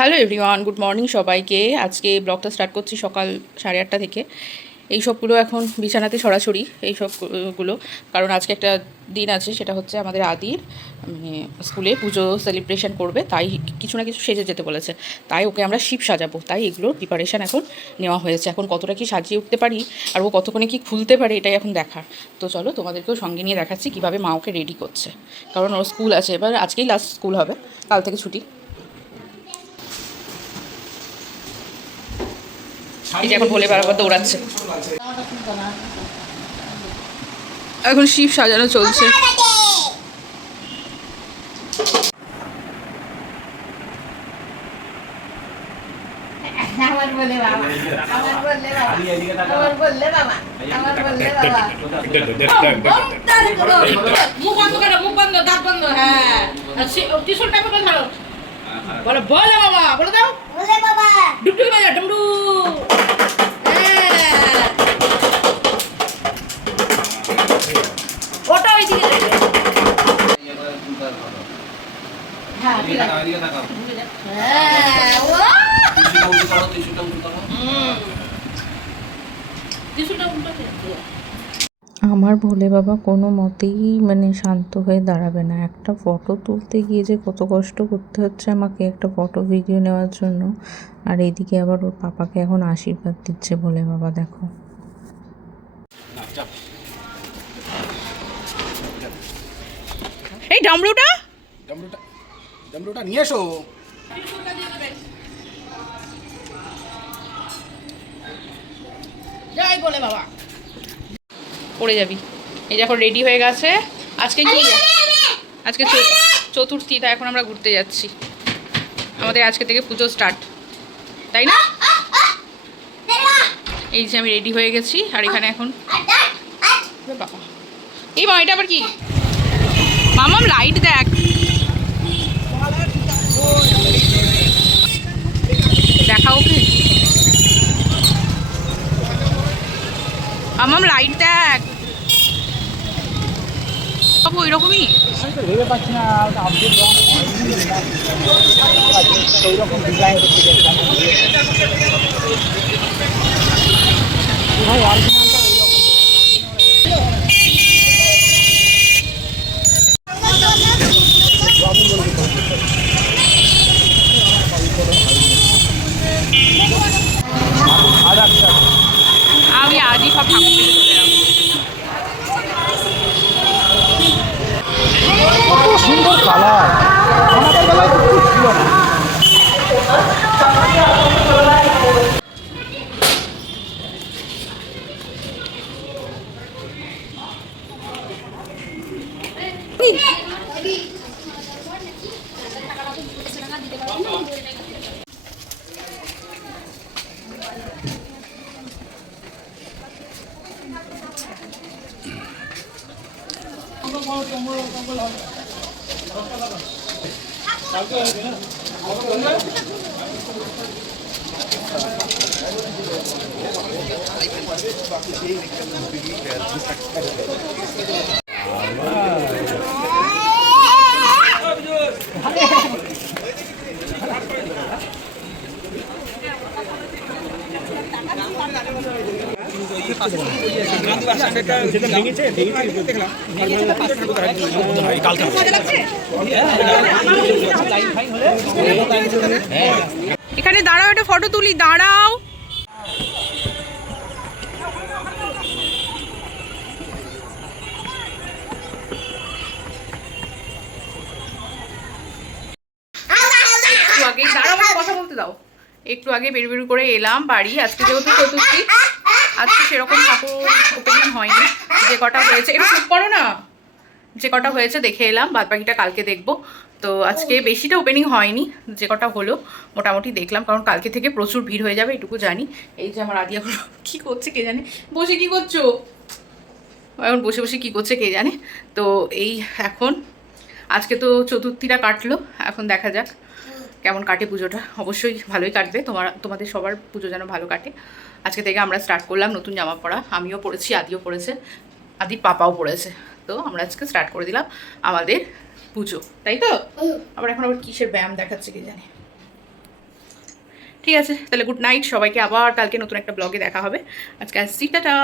Hello everyone, good morning সবাইকে। আজকে ব্লগটা স্টার্ট করছি সকাল সাড়ে আটটা থেকে। এই সবগুলো এখন বিছানাতে সরাসরি, এই সবগুলো। কারণ আজকে একটা দিন আছে, সেটা হচ্ছে আমাদের আদির মানে স্কুলে পুজো সেলিব্রেশন করবে। তাই কিছু না কিছু সেজে যেতে বলেছে। তাই ওকে আমরা শিব সাজাবো। তাই এগুলোর প্রিপারেশান এখন নেওয়া হয়েছে। এখন কতটা কি সাজিয়ে উঠতে পারি আর ও কতক্ষণে কি খুলতে পারে, এটাই এখন দেখার। তো চলো তোমাদেরকেও সঙ্গে নিয়ে দেখাচ্ছি কীভাবে মা ওকে রেডি করছে। কারণ ওর স্কুল আছে। এবার আজকেই লাস্ট স্কুল হবে। কাল থেকে ছুটি। যে এখন ভোলে বারবার দৌড়াচ্ছে এখন শিব সাজানো চলছে। বলে বাবা আমার বললে বাবা আমার বললে বাবা আমার বললে বাবা মুখ বন্ধ করো মুখ বন্ধ দাঁত বন্ধ হ্যাঁ ধরো বলে বাবা বলে দাও। বলে বাবা। ডুবডুব বাজা ডুমডু ওটা ওই দিকে দেবে। হ্যাঁ ঠিক আছে হ্যাঁ আমার ভোলে বাবা কোনো মতেই মানে শান্ত হয়ে দাঁড়াবে না। একটা ফটো তুলতে গিয়ে যে কত কষ্ট করতে হচ্ছে আমাকে একটা ফটো ভিডিও নেওয়ার জন্য। আর এদিকে আবার ওর পাপাকে এখন আশীর্বাদ দিচ্ছে ভোলে বাবা দেখো। এই ডামরুটা? ডামরুটা ডামরুটা নিয়ে এসো। জয় বলে বাবা। পড়ে যাবি। এই যে এখন রেডি হয়ে গেছে। আজকে কি? আজকে চতুর্থী তাই এখন আমরা ঘুরতে যাচ্ছি। আমাদের আজকে থেকে পুজো স্টার্ট তাই না? এই যে আমি রেডি হয়ে গেছি আর এখানে এখন বাবা। এই মা আবার কি? মামাম লাইট দেখ। দেখা ওকে মামাম লাইট দেখ। বাবু ওই রকমই ভেবে পাচ্ছি না করতে I can see the এখানে দাঁড়াও, একটা ফটো তুলি, দাঁড়াও। একটু আগে বের বের করে এলাম বাড়ি, আজকে যেহেতু চতুর্থী। আজকে সেরকম ঠাকুর ওপেনিং হয়নি। যে কটা হয়েছে একটু চুপ করো না। যে কটা হয়েছে দেখে এলাম, বাদ বাকিটা কালকে দেখব। তো আজকে বেশিটা ওপেনিং হয়নি, যে কটা হলো মোটামুটি দেখলাম, কারণ কালকে থেকে প্রচুর ভিড় হয়ে যাবে, এটুকু জানি। এই যে আমার আদিয়া কি করছে কে জানে? বসে কি করছ? এখন বসে বসে কি করছে কে জানে? তো এই এখন, আজকে তো চতুর্থীটা কাটলো, এখন দেখা যাক। কেমন কাটে পুজোটা? অবশ্যই ভালোই কাটবে। তোমার, তোমাদের সবার পুজো যেন ভালো কাটে। আজকে থেকে আমরা স্টার্ট করলাম নতুন জামা পরা। আমিও পড়েছি আদিও পড়েছে আদি পাপাও পড়েছে তো আমরা আজকে স্টার্ট করে দিলাম আমাদের পুজো। তাই তো? আবার এখন আবার কিসের ব্যায়াম দেখাচ্ছে কে জানি? ঠিক আছে, তাহলে গুড নাইট সবাইকে। আবার কালকে নতুন একটা ব্লগে দেখা হবে। আজকে আসছি, টাটা!